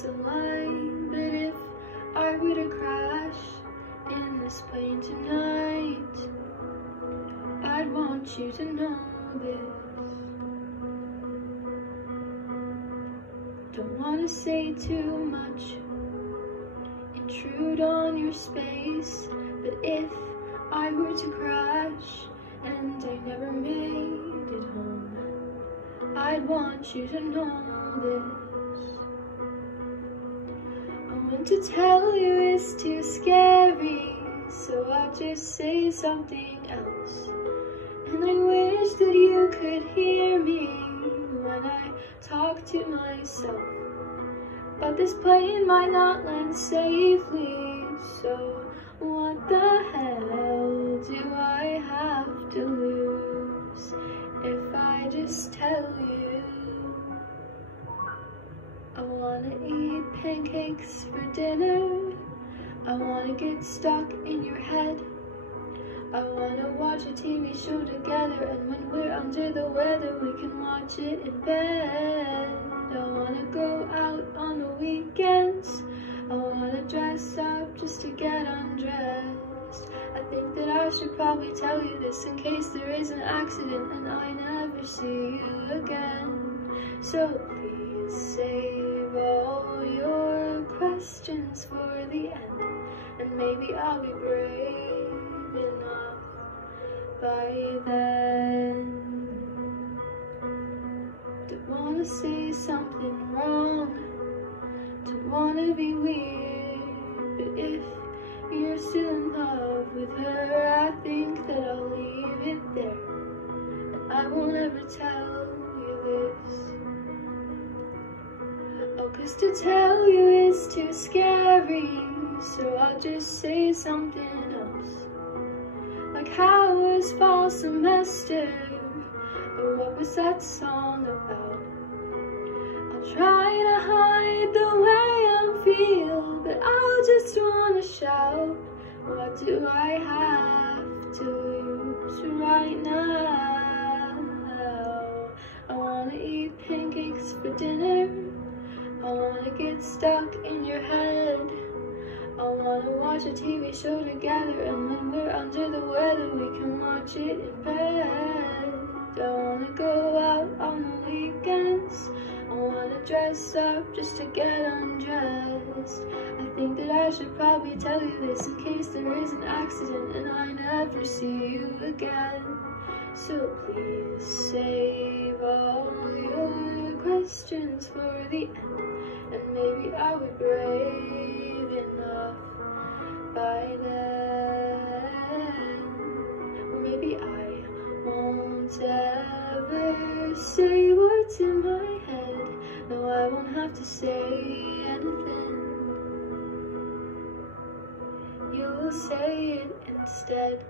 cross the line. But if I were to crash in this plane tonight, I'd want you to know this. Don't want to say too much, intrude on your space, but if I were to crash and I never made it home, I'd want you to know this. I want to tell you it's too scary, so I'll just say something else. And I wish that you could hear me when I talk to myself. But this plane might not land safely, so what the hell do I have to lose if I just tell you? I wanna eat pancakes for dinner, I wanna get stuck in your head, I wanna watch a TV show together, and when we're under the weather we can watch it in bed. I wanna go out on the weekends, I wanna dress up just to get undressed. I think that I should probably tell you this in case there is an accident and I never see you again. So please save all your questions for the end, and maybe I'll be brave enough by then. Don't wanna say something wrong, don't wanna be weird, but if you're still in love with her, I think that I'll leave it there, and I won't ever tell you this. Oh, 'cause to tell you is too scary, so I'll just say something else. Like how was fall semester, or what was that song about? I'll try to hide the way I feel, but I'll just wanna shout, what do I have to lose right now? I wanna eat pancakes for dinner, I wanna get stuck in your head, I wanna watch a TV show together, and when we're under the weather we can watch it in bed. I wanna go out on the weekends, I wanna dress up just to get undressed. I think that I should probably tell you this in case there is an accident and I never see you again. So please save all your questions for the end, and maybe I'll be brave enough by then. Or maybe I won't ever say what's in my head. No, I won't have to say anything. You'll say it instead.